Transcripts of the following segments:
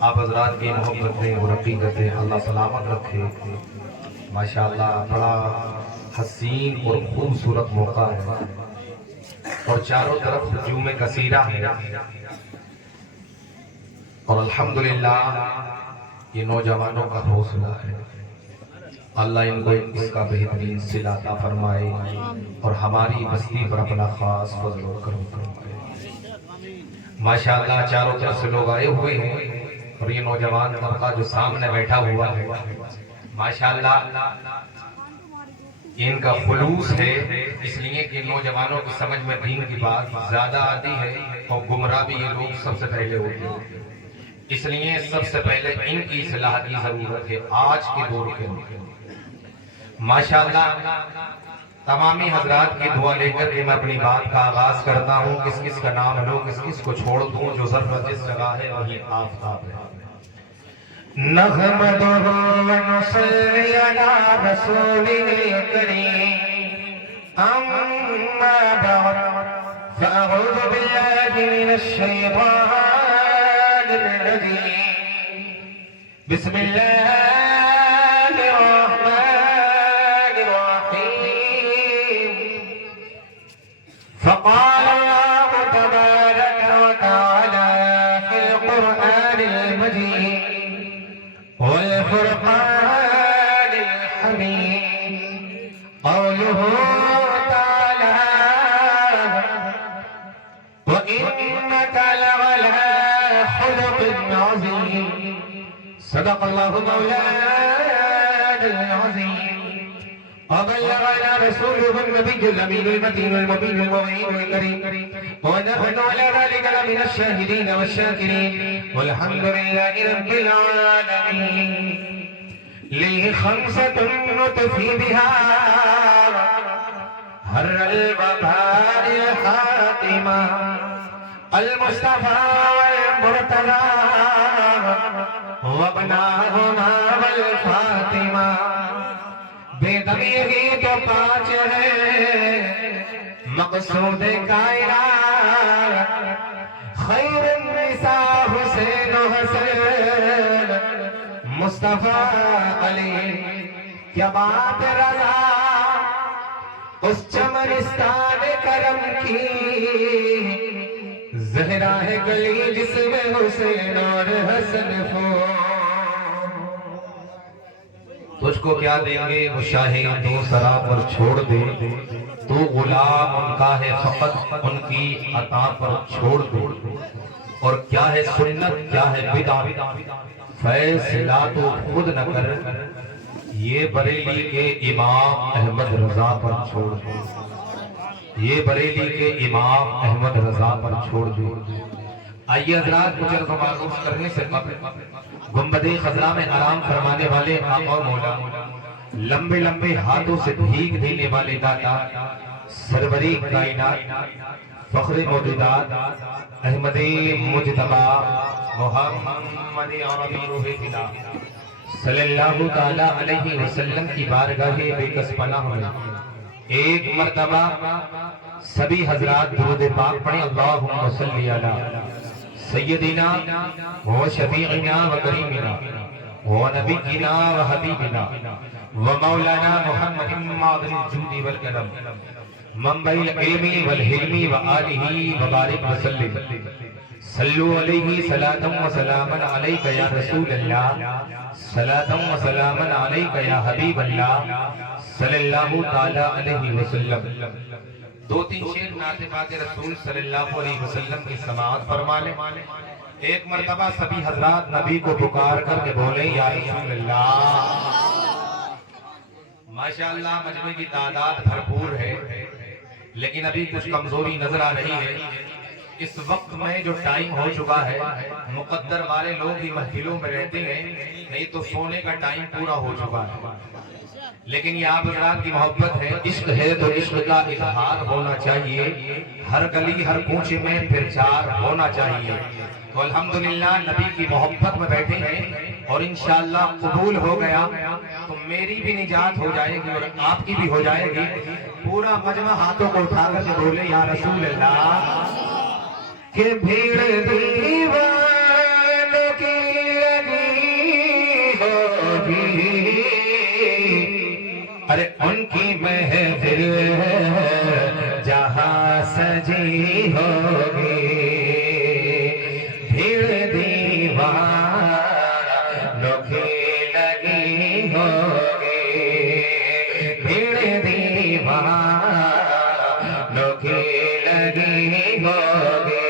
آپ حضرات کی محبتیں اور عقیدتیں اللہ سلامت رکھے۔ ماشاءاللہ بڑا حسین اور خوبصورت موقع ہے اور چاروں طرف ہجوم کثیرہ ہے، اور الحمدللہ یہ نوجوانوں کا حوصلہ ہے۔ اللہ ان کو اس کا بہترین صلہ عطا فرمائے اور ہماری بستی پر اپنا خاص فضل و کرم فرمائے۔ ماشاءاللہ چاروں طرف سے لوگ آئے ہوئے ہیں، اور یہ نوجوان طبقہ جو سامنے بیٹھا ہوا ہے ماشاءاللہ ان کا خلوص ہے، اس لیے کہ نوجوانوں کی سمجھ میں دین کی بات زیادہ آتی ہے اور گمراہ بھی یہ لوگ سب سے پہلے ہوتے ہیں، اس لیے سب سے پہلے ان کی اصلاح کی ضرورت ہے آج کے دور کے اندر۔ ماشاءاللہ تمامی حضرات کی دعا لے کر کے میں اپنی بات کا آغاز کرتا ہوں۔ کس کس کا نام لو، کس کس کو چھوڑ دوں، جو ضرورت جس جگہ ہے وہی آفتاب ہے۔ نحمدہ ونصلی علی رسولہ الکریم، اما بعد فاعوذ باللہ من الشیطان الرجیم، بسم اللہ فقال الله تبارك وتعالى في القرآن المجيد والفرقان الحميد، قوله تعالى وإنك لعلى خلق عظيم، صدق الله مولانا العظيم، وبلغنا رسوله النبي الأمين المتين المبين المعين الكريم، ونحن على ذلك لمن الشاهدين والشاكرين، والحمد لله رب العالمين. لي خمسة نطفي بها هر الوباء الحاتمة، المصطفى والمرتضى وابناهما والفاطمة، بے دمی ہی تو پانچ ہے مقصود کائنات، خیر النساء حسین و حسن مصطفیٰ علی، کیا بات رضا اس چمرستان کرم کی، زہرا ہے گلی جس میں حسین اور حسن ہو، تجھ کو کیا دیں گے وہ شاہی دو سرا پر چھوڑ دے، تو غلام ان کا ہے فقط ان کی عطا پر چھوڑ دے، اور کیا ہے سنت کیا ہے بدعت، فیصلہ تو خود نہ کر، یہ بریلی کے امام احمد رضا پر چھوڑ دے، یہ بریلی کے امام احمد رضا پر چھوڑ دے۔ آئیے حضرات کچھ عرض و معروف کرنے سے قبل گنبد خضرا میں آرام فرمانے والے آقا و مولا، لمبے لمبے ہاتھوں سے بھیگ دینے والے داتا، سروری کائنات، فخر موجودات، احمد مجتبی محمد عربی روح خدا صلی اللہ تعالی علیہ وسلم کی بارگاہ بے کس پناہ میں ایک مرتبہ سبھی حضرات درود پاک پڑھیں، اللہم صلی علی سیدنا و شفیعنا و کریمنا و نبینا و حبیبنا و مولانا محمد معظم الجود والکرم، منبع العلم والحلم و آلہ وبارک وسلم، صلو علیہ صلاۃ و سلاما علیک یا رسول اللہ، صلاۃ و سلاما علیک یا حبیب اللہ صلی اللہ تعالی علیہ وسلم۔ دو تین شعر نعت پاک رسول صلی اللہ علیہ وسلم کی سماعت فرما لیں۔ ایک مرتبہ سبھی حضرات نبی کو پکار کر کے بولے یا رسول اللہ۔ ماشاءاللہ مجمع کی تعداد بھرپور ہے، لیکن ابھی کچھ کمزوری نظر آ رہی ہے۔ اس وقت میں جو ٹائم ہو چکا ہے، مقدر والے لوگ بھی محفلوں میں رہتے ہیں، نہیں تو سونے کا ٹائم پورا ہو چکا ہے، لیکن یہ آپ حضرات کی محبت ہے، عشق ہے تو عشق کا اظہار ہونا چاہیے، ہر گلی ہر کوچے میں پرچار ہونا چاہیے۔ تو الحمدللہ نبی کی محبت میں بیٹھے ہیں اور انشاءاللہ قبول ہو گیا تو میری بھی نجات ہو جائے گی اور آپ کی بھی ہو جائے گی۔ پورا مجمع ہاتھوں کو اٹھا کر کے بولے یا رسول اللہ، کہ بھیڑ دیوانوں محفل جہاں سجی ہوگی بھیڑ دیوانوں کی لگی ہوگی بھیڑ دیوانوں کی لگی ہوگی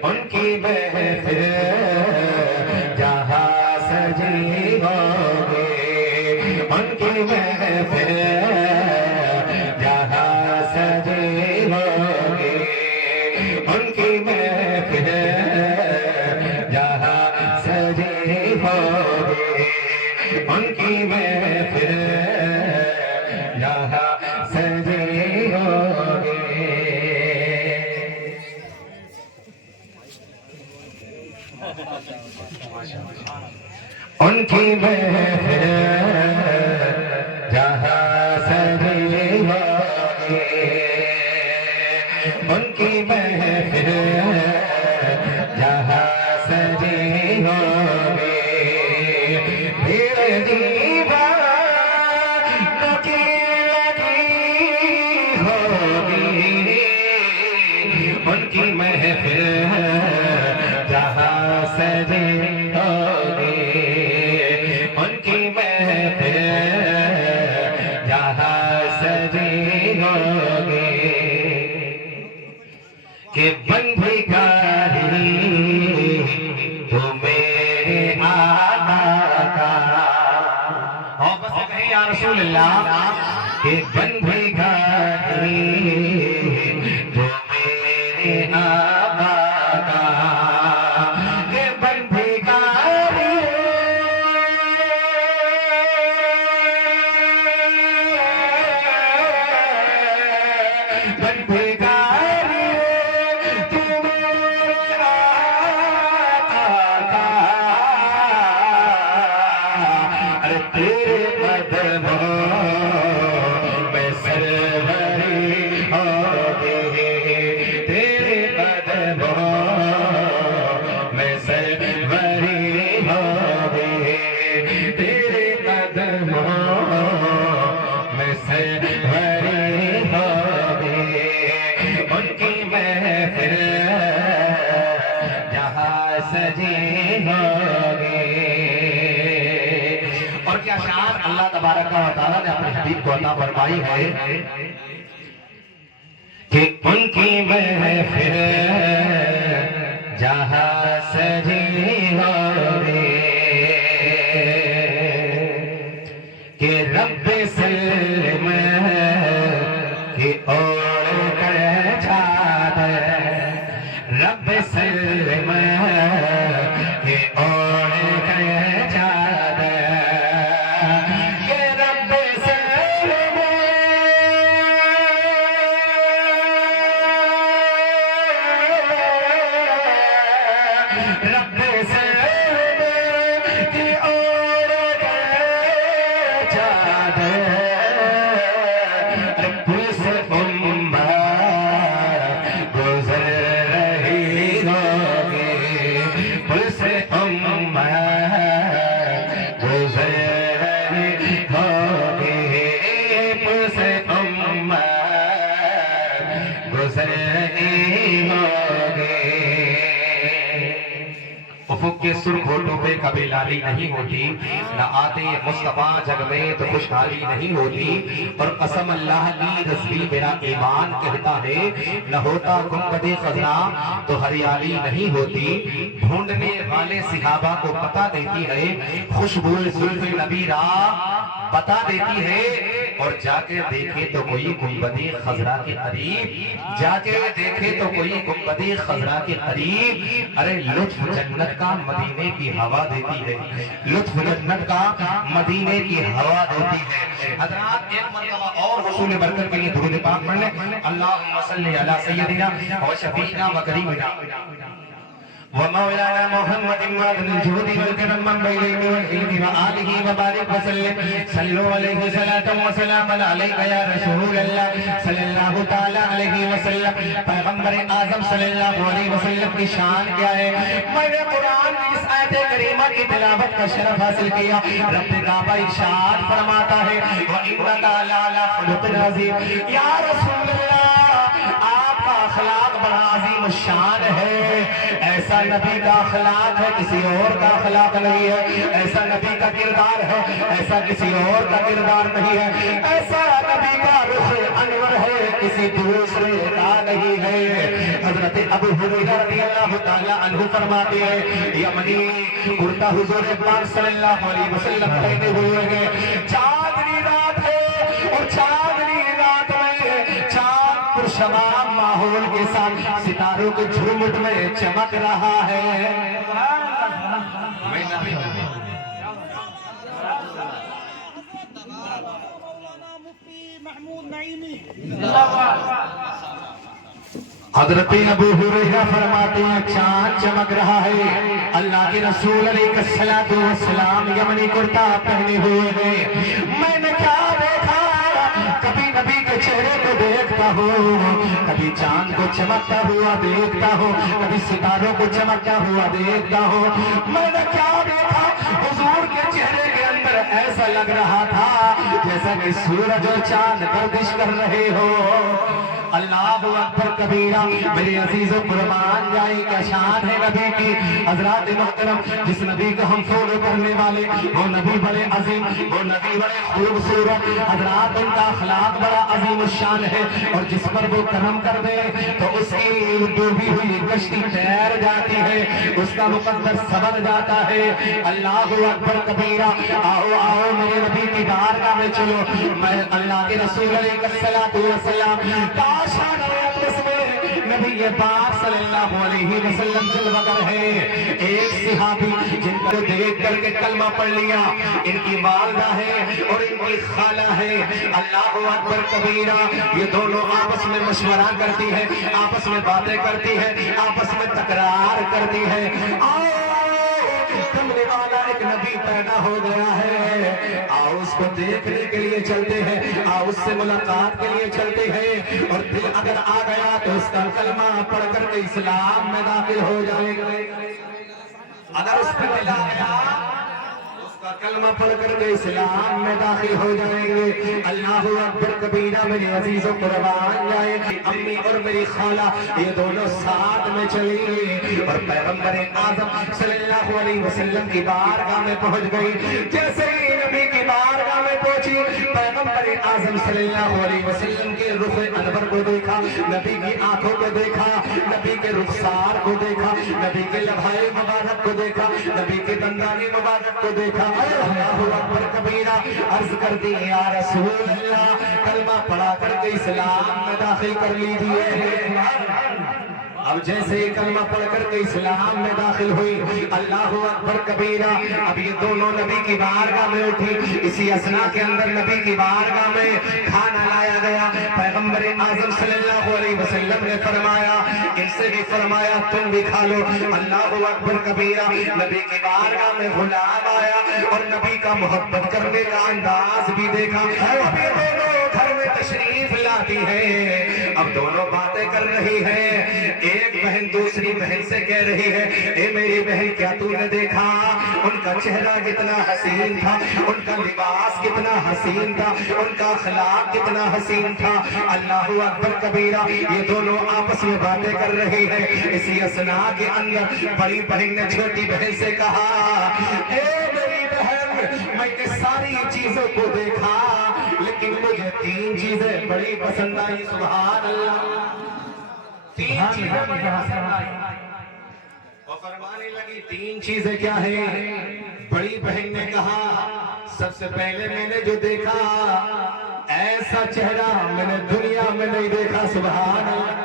ان کی محفل جہاں سجی ہوگی ان کی محفل جہاں سجی ہوگی ان کی محفل جہاں سجی ہوگی ان کی محفل جہاں سجی ہوگی ان کی محفل جہاں سجی ہوگی ان کی محفل جہاں سجی ہوگی بھیڑ دیوانوں کی لگی ہوگی ان کی محفل جہاں سجی ہوگی ان کی محفل جہاں سجی ہوگی کہ بن بھکاری تو میرے آقا کا ہو بس کہیں یا رسول اللہ کہ بن بھکاری تو میرے آقا کا کہ بن بھکاری بن بھکاری تو میرے آقا کا ارے تیرے قدموں میں سروری ہوگی تیرے قدموں میں سروری ہوگی تیرے قدموں میں سروری ہوگی ان کی محفل جہاں سجی ہوگی اور کیا شان اللہ تبارک و تعالیٰ نے اپنے حبیب کو عطا فرمائی ہے کہ ان کی محفل جہاں سجی ہوگی کہ رب سلم کی اوڑ کر چادر رب سلم کی اوڑ کر چادر کہ رب سلم رب سلم کی اوڑ کر چادر پل سے امت گزر رہی ہوگی پل سے امت گزر رہی ہوگی پل سے امت گزر رہی ہوگی افق کے سرخ ہونٹوں پہ کبھی لالی نہیں ہوتی نہ آتے مصطفیٰ جگ میں تو خوشحالی نہیں ہوتی اور قسم اللہ کی رضوی میرا ایمان کہتا ہے نہ ہوتا گنبد خزرا تو ہریالی نہیں ہوتی ڈھونڈنے والے صحابہ کو پتہ دیتی ہے خوشبو زلف نبی را بتا دیتی ہے اور جا کے دیکھے تو کوئی گنبد خزرا کے قریب جا کے دیکھے تو کوئی گنبد خزرا کے قریب ارے لطف جنت کا مدینے کی ہوا دیتی ہے لطف جنت کا مدینے کی ہوا دیتی ہے حضرات ایک مرتبہ اور حصول برکت کے لیے درود پاک پڑھ لیں اللہم صلی علی سیدنا و شفیعنا و کریمنا ومولانا محمد مادن الجود والكرم من بين والعلم وآله وبارك وسلم صلوا عليه صلاة وسلام عليك يا رسول الله صلی اللہ تعالی علیہ وسلم. پیغمبر اعظم صلی اللہ علیہ وسلم کی شان کیا ہے؟ میں نے قرآن کی اس آیت کریمہ کی تلاوت کا شرف حاصل کیا. رب کعبہ ارشاد فرماتا ہے وَإِنَّكَ لَعَلَىٰ خُلُقٍ عَظِيمٍ. یا رسول اللہ آپ کا اخلاق بڑا عظیم الشان ہے. ایسا نبی کا اخلاق ہے کسی اور کا اخلاق نہیں ہے. ایسا نبی کا کردار ہے ایسا کسی اور کا کردار نہیں ہے. ایسا نبی کا رخ انور ہے کسی دوسرے کا نہیں ہے. حضرت ابو ہریرہ رضی اللہ تعالی عنہ فرماتے ہیں یمنی کرتا حضور پاک صلی اللہ علیہ وسلم پہنے ہوئے ہیں. چاندنی رات ہے اور چاندنی رات میں چاند پرشمام ماحول کے ساتھ ستاروں کے جھومٹ میں چمک رہا ہے. حضرت ابو ہریرہ فرماتے ہیں چاند چمک رہا ہے. اللہ کے رسول علیہ الصلوۃ والسلام یمنی کرتا پہنے ہوئے ہیں. میں نے کیا دیکھا؟ کبھی نبی کے چہرے کو دیکھتا ہوں کبھی چاند کو چمکتا ہوا دیکھتا ہوں کبھی ستاروں کو چمکتا ہوا دیکھتا ہوں. میں نے کیا دیکھا؟ حضور کے چہرے کے اندر ایسا لگ رہا تھا جیسا کہ سورج اور چاند گردش کر رہے ہو. اللہ اکبر کبیرہ. میرے عزیزوں قربان جائیں کیا شان ہے نبی کی. حضرات محترم جس نبی کو ہم فالو کرنے والے وہ نبی بڑے عظیم وہ نبی بڑے خوبصورت. حضرات ان کا اخلاق بڑا عظیم الشان ہے اور جس پر وہ کرم کر دے تو اس کی ڈوبی ہوئی کشتی تیر جاتی ہے اس کا مقدر سبر جاتا ہے. اللہ اکبر کبیرہ. آؤ آؤ میرے نبی کی بارگاہ میں چلو. میں اللہ کے رسول علیہ الصلوۃ والسلام نبی پاک صلی اللہ علیہ وسلم جلوہ گر ہے. ایک صحابی جن کو دیکھ کر کے کلمہ پڑھ لیا. ان کی والدہ ہے اور ان کی خالہ ہے. اللہ اکبر کبیرہ. یہ دونوں آپس میں مشورہ کرتی ہے آپس میں باتیں کرتی ہے آپس میں تکرار کرتی ہے. کمرے والا ایک نبی پیدا ہو گیا ہے. آؤ اس کو دیکھنے کے لیے چلتے ہیں آؤ اس سے ملاقات کے لیے چلتے ہیں. اور دل اگر آ گیا تو اس کا کلمہ پڑھ کر کے اسلام میں داخل ہو جائے گا. اگر اس پہ دل آ گیا اس کا کلمہ پڑھ کر کے اسلام میں داخل ہو جائیں گے. اللہ اکبر کبیرہ. میرے عزیزوں قربان جائیں امی اور میری خالہ یہ دونوں ساتھ میں چلی اور پیغمبر اعظم صلی اللہ علیہ وسلم کی بارگاہ میں پہنچ گئی. جیسے ہی نبی کی بارگاہ میں پہنچی پیغمبر اعظم صلی اللہ علیہ وسلم کے رخ انور کو دیکھا نبی کی آنکھوں کو دیکھا نبی کے رخسار کو دیکھا نبی کے لبھائے مبارک کو دیکھا نبی کے دندان مبارک کو دیکھا. اللہ اکبر کبیرہ. عرض کر دی یا رسول اللہ کلمہ پڑھا کر کے اسلام میں داخل کر لیجیے. اب جیسے ہی کلمہ پڑھ کر کے اسلام میں داخل ہوئی. اللہ اکبر کبیرہ. اب یہ دونوں نبی کی بارگاہ میں اٹھی. اسی اثنا کے اندر نبی کی بارگاہ میں کھانا لایا گیا. پیغمبر اعظم صلی اللہ علیہ وسلم نے فرمایا ان سے بھی فرمایا تم بھی کھا لو. اللہ اکبر کبیرہ. نبی کی بارگاہ میں غلام آیا اور نبی کا محبت کرنے کا انداز بھی دیکھا. اب یہ دونوں گھر میں تشریف لاتی ہے. اب دونوں باتیں کر رہی ہے. ایک بہن دوسری بہن سے کہہ رہی ہے اے میری بہن کیا تو نے دیکھا ان کا چہرہ کتنا حسین تھا ان کا لباس کتنا حسین تھا ان کا اخلاق کتنا حسین تھا. اللہ اکبر کبیرہ. یہ دونوں آپس میں باتیں کر رہی ہے. اسی اثنا کے اندر بڑی بہن نے چھوٹی بہن سے کہا اے میری بہن میں نے ساری چیزوں کو دیکھا لیکن مجھے 3 چیزیں بڑی پسند آئی. سبحان اللہ. 3 چیزیں بڑی پسند آئی اور فرمانے لگی 3 چیزیں کیا ہیں. بڑی بہن نے کہا سب سے پہلے میں نے جو دیکھا ایسا چہرہ میں نے دنیا میں نہیں دیکھا. سبحان اللہ.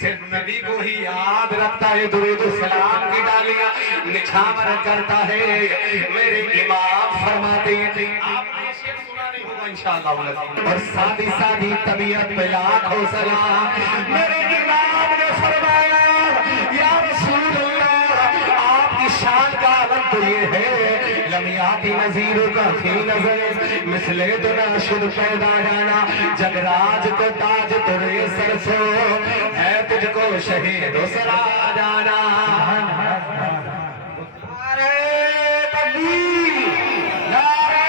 صرف نبی کو ہی یاد رکھتا ہے، درود السلام کی ڈالیاں نچھاور کرتا ہے۔ میرے امام فرماتے ہیں، آپ نے یہ شعر سنا نہیں ہوگا انشاءاللہ، اور سادی سادی طبیعت پہ لاکھوں سلام۔ میرے امام نے فرمایا یا رسول اللہ، آپ کی شان کا علم تو یہ ہے، لم یاتی نظیر کا فی نظر مثل دنا شد پیدا جانا، جگ راج کو تاج ترے سر سو ہے تجھ کو شہید و سرا جانا۔ نعرہ تکبیر، نعرہ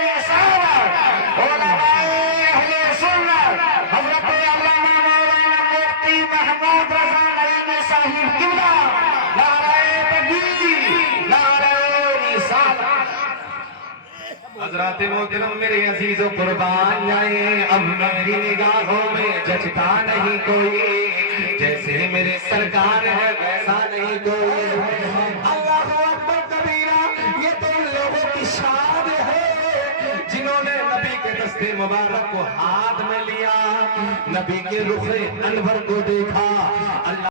رسالت، علماء اہل سنت، حضرت علامہ مولانا مفتی محمود رضا نعیمی صاحب قبلہ، نعرہ تکبیر، نعرہ رسالت۔ حضرات محترم میرے عزیز و قربان جائیں، اب میری نگاہوں میں جچتا نہیں کوئی، جیسے میرے سرکار ہے ویسا نہیں کوئی۔ اللہ اکبر کبیرہ، یہ تو ان لوگوں کی شان ہے جنہوں نے نبی کے دست مبارک کو ہاتھ میں لیا، نبی کے رخ انور کو دیکھا۔ اللہ